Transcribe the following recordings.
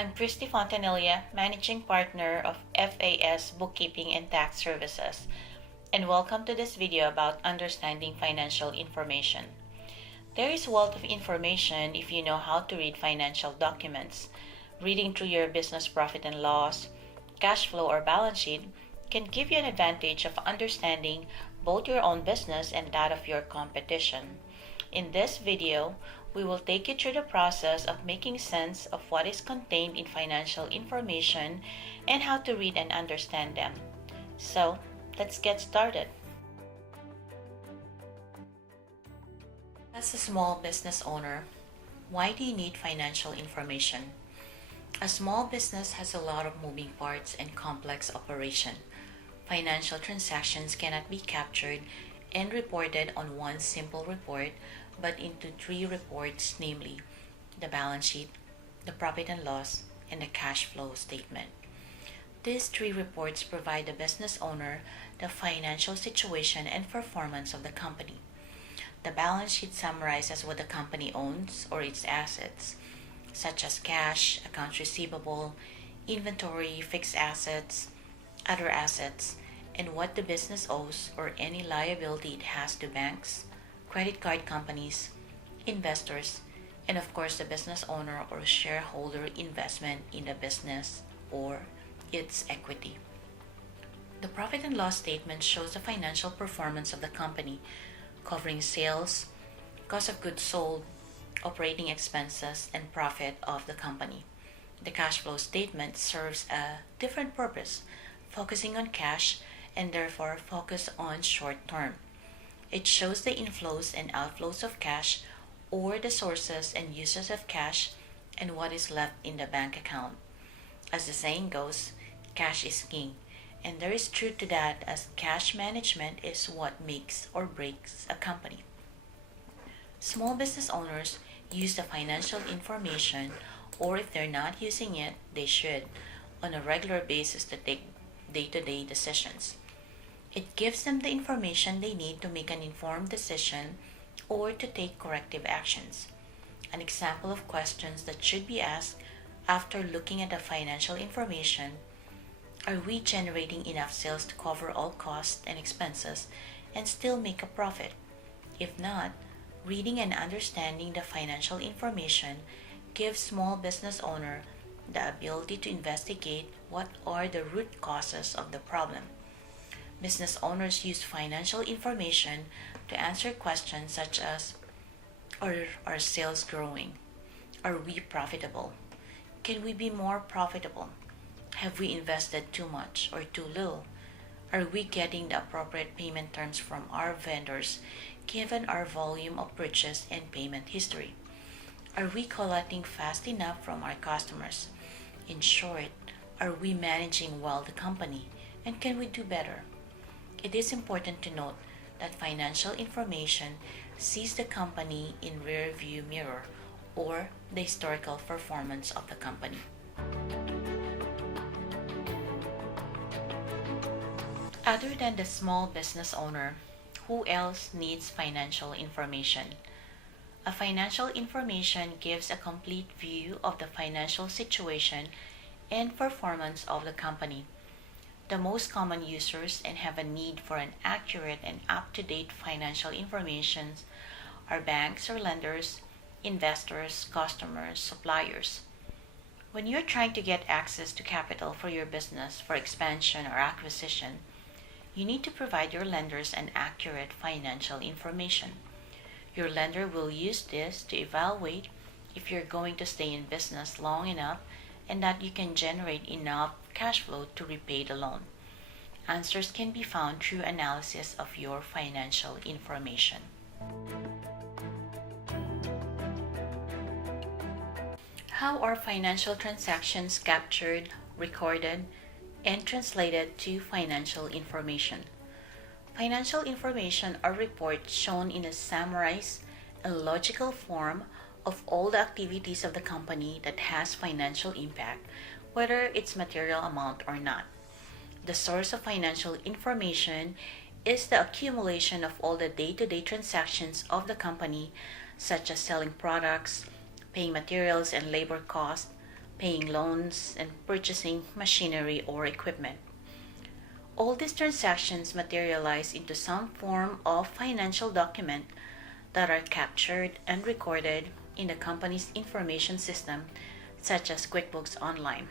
I'm Christy Fontanilla, Managing Partner of FAS Bookkeeping and Tax Services, and welcome to this video about understanding financial information. There is a wealth of information if you know how to read financial documents. Reading through your business profit and loss, cash flow, or balance sheet can give you an advantage of understanding both your own business and that of your competition. In this video, we will take you through the process of making sense of what is contained in financial information and how to read and understand them. So, let's get started. As a small business owner, why do you need financial information? A small business has a lot of moving parts and complex operation. Financial transactions cannot be captured and reported on one simple report, but into three reports, namely the balance sheet, the profit and loss, and the cash flow statement. These three reports provide the business owner the financial situation and performance of the company. The balance sheet summarizes what the company owns or its assets, such as cash, accounts receivable, inventory, fixed assets, other assets, and what the business owes or any liability it has to banks, credit card companies, investors, and of course the business owner or shareholder investment in the business or its equity. The profit and loss statement shows the financial performance of the company, covering sales, cost of goods sold, operating expenses, and profit of the company. The cash flow statement serves a different purpose, focusing on cash and therefore focus on short term. It shows the inflows and outflows of cash or the sources and uses of cash and what is left in the bank account. As the saying goes, cash is king, and there is truth to that, as cash management is what makes or breaks a company. Small business owners use the financial information, or if they're not using it, they should, on a regular basis to take day-to-day decisions. It gives them the information they need to make an informed decision or to take corrective actions. An example of questions that should be asked after looking at the financial information: are we generating enough sales to cover all costs and expenses and still make a profit? If not, reading and understanding the financial information gives small business owner the ability to investigate what are the root causes of the problem. Business owners use financial information to answer questions such as: are our sales growing? Are we profitable? Can we be more profitable? Have we invested too much or too little? Are we getting the appropriate payment terms from our vendors given our volume of purchase and payment history? Are we collecting fast enough from our customers? In short, are we managing well the company, and can we do better? It is important to note that financial information sees the company in rear view mirror, or the historical performance of the company. Other than the small business owner, who else needs financial information? A financial information gives a complete view of the financial situation and performance of the company. The most common users and have a need for an accurate and up-to-date financial information are banks or lenders, investors, customers, suppliers. When you're trying to get access to capital for your business for expansion or acquisition, you need to provide your lenders an accurate financial information. Your lender will use this to evaluate if you're going to stay in business long enough and that you can generate enough cash flow to repay the loan. Answers can be found through analysis of your financial information. How are financial transactions captured, recorded, and translated to financial information? Financial information are reports shown in a summarized and logical form of all the activities of the company that has financial impact, whether it's material amount or not. The source of financial information is the accumulation of all the day-to-day transactions of the company, such as selling products, paying materials and labor costs, paying loans, and purchasing machinery or equipment. All these transactions materialize into some form of financial document that are captured and recorded in the company's information system, such as QuickBooks Online.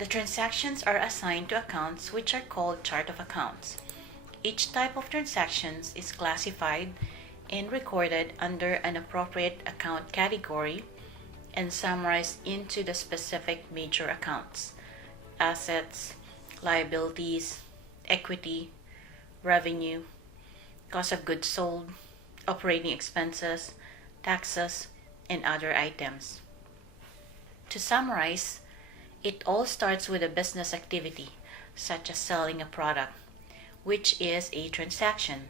The transactions are assigned to accounts which are called chart of accounts. Each type of transactions is classified and recorded under an appropriate account category and summarized into the specific major accounts: assets, liabilities, equity, revenue, cost of goods sold, operating expenses, taxes, and other items. To summarize, it all starts with a business activity, such as selling a product, which is a transaction.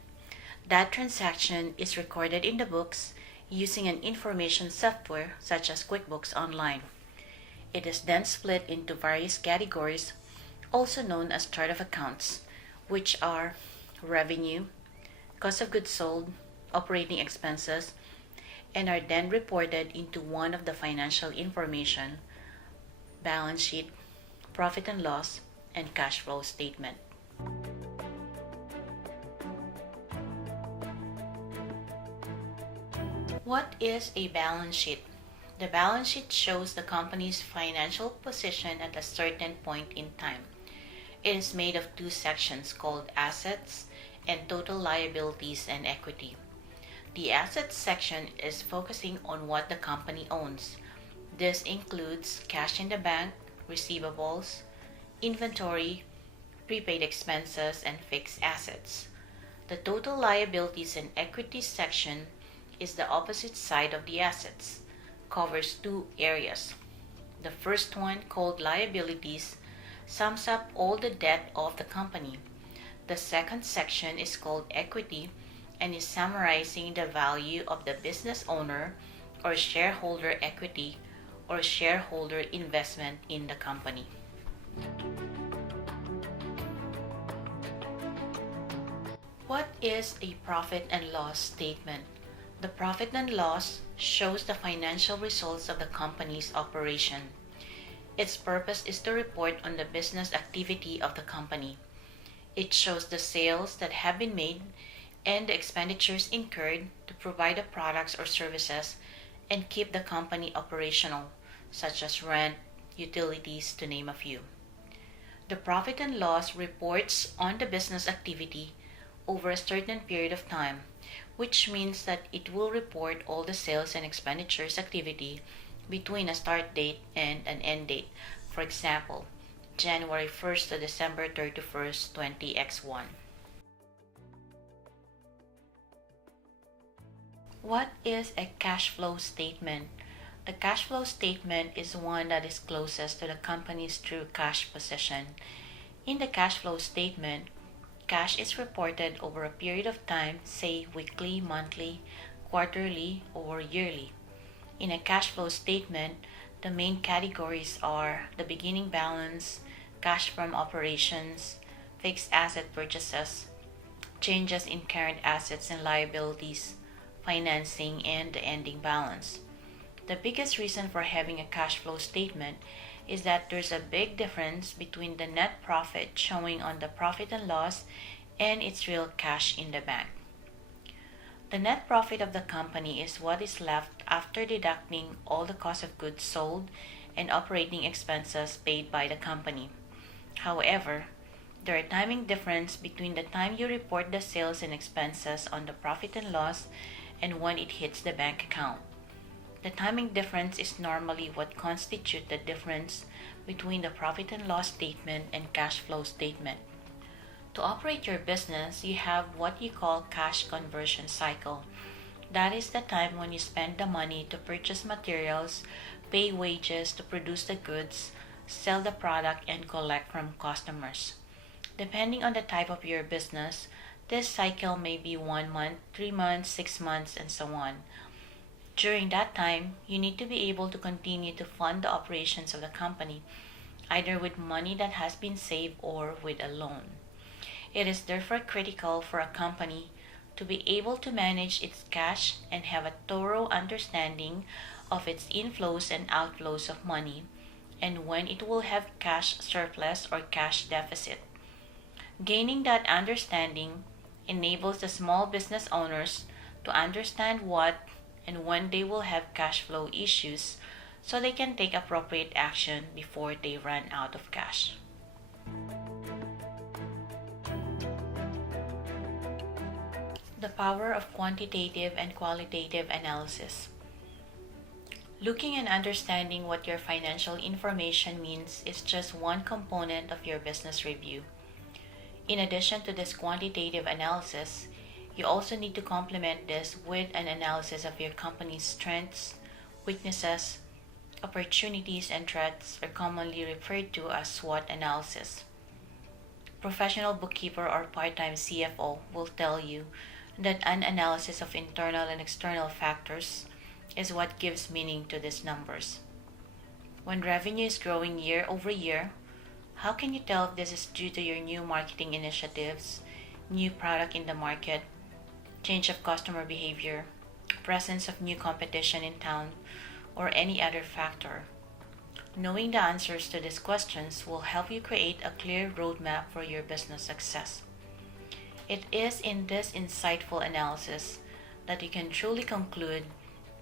That transaction is recorded in the books using an information software such as QuickBooks Online. It is then split into various categories, also known as chart of accounts, which are revenue, cost of goods sold, operating expenses, and are then reported into one of the financial information: balance sheet, profit and loss, and cash flow statement. What is a balance sheet? The balance sheet shows the company's financial position at a certain point in time. It is made of two sections called assets and total liabilities and equity. The assets section is focusing on what the company owns. This includes cash in the bank, receivables, inventory, prepaid expenses, and fixed assets. The total liabilities and equity section is the opposite side of the assets, covers two areas. The first one, called liabilities, sums up all the debt of the company. The second section is called equity and is summarizing the value of the business owner or shareholder equity or shareholder investment in the company. What is a profit and loss statement? The profit and loss shows the financial results of the company's operation. Its purpose is to report on the business activity of the company. It shows the sales that have been made and the expenditures incurred to provide the products or services and keep the company operational, such as rent, utilities, to name a few. The profit and loss reports on the business activity over a certain period of time, which means that it will report all the sales and expenditures activity between a start date and an end date. For example, January 1st to December 31st, 20x1. What is a cash flow statement? The cash flow statement is one that is closest to the company's true cash position. In the cash flow statement, cash is reported over a period of time, say weekly, monthly, quarterly, or yearly. In a cash flow statement, the main categories are the beginning balance, cash from operations, fixed asset purchases, changes in current assets and liabilities, financing, and the ending balance. The biggest reason for having a cash flow statement is that there's a big difference between the net profit showing on the profit and loss and its real cash in the bank. The net profit of the company is what is left after deducting all the cost of goods sold and operating expenses paid by the company. However, there are timing difference between the time you report the sales and expenses on the profit and loss and when it hits the bank account. The timing difference is normally what constitutes the difference between the profit and loss statement and cash flow statement. To operate your business, you have what you call cash conversion cycle. That is the time when you spend the money to purchase materials, pay wages to produce the goods, sell the product, and collect from customers. Depending on the type of your business, this cycle may be 1 month, 3 months, 6 months, and so on. During that time, you need to be able to continue to fund the operations of the company, either with money that has been saved or with a loan. It is therefore critical for a company to be able to manage its cash and have a thorough understanding of its inflows and outflows of money and when it will have cash surplus or cash deficit. Gaining that understanding enables the small business owners to understand what and when they will have cash flow issues so they can take appropriate action before they run out of cash. The power of quantitative and qualitative analysis. Looking and understanding what your financial information means is just one component of your business review. In addition to this quantitative analysis, you also need to complement this with an analysis of your company's strengths, weaknesses, opportunities, and threats, are commonly referred to as SWOT analysis. Professional bookkeeper or part-time CFO will tell you that an analysis of internal and external factors is what gives meaning to these numbers. When revenue is growing year over year, how can you tell if this is due to your new marketing initiatives, new product in the market, change of customer behavior, presence of new competition in town, or any other factor? Knowing the answers to these questions will help you create a clear roadmap for your business success. It is in this insightful analysis that you can truly conclude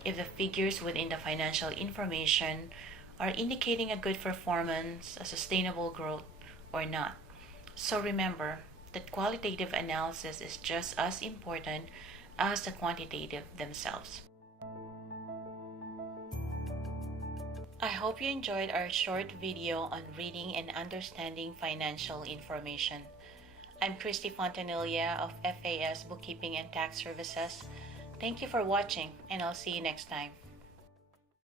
if the figures within the financial information are indicating a good performance, a sustainable growth, or not. So remember that qualitative analysis is just as important as the quantitative themselves. I hope you enjoyed our short video on reading and understanding financial information. I'm Christy Fontanilla of FAS Bookkeeping and Tax Services. Thank you for watching, and I'll see you next time.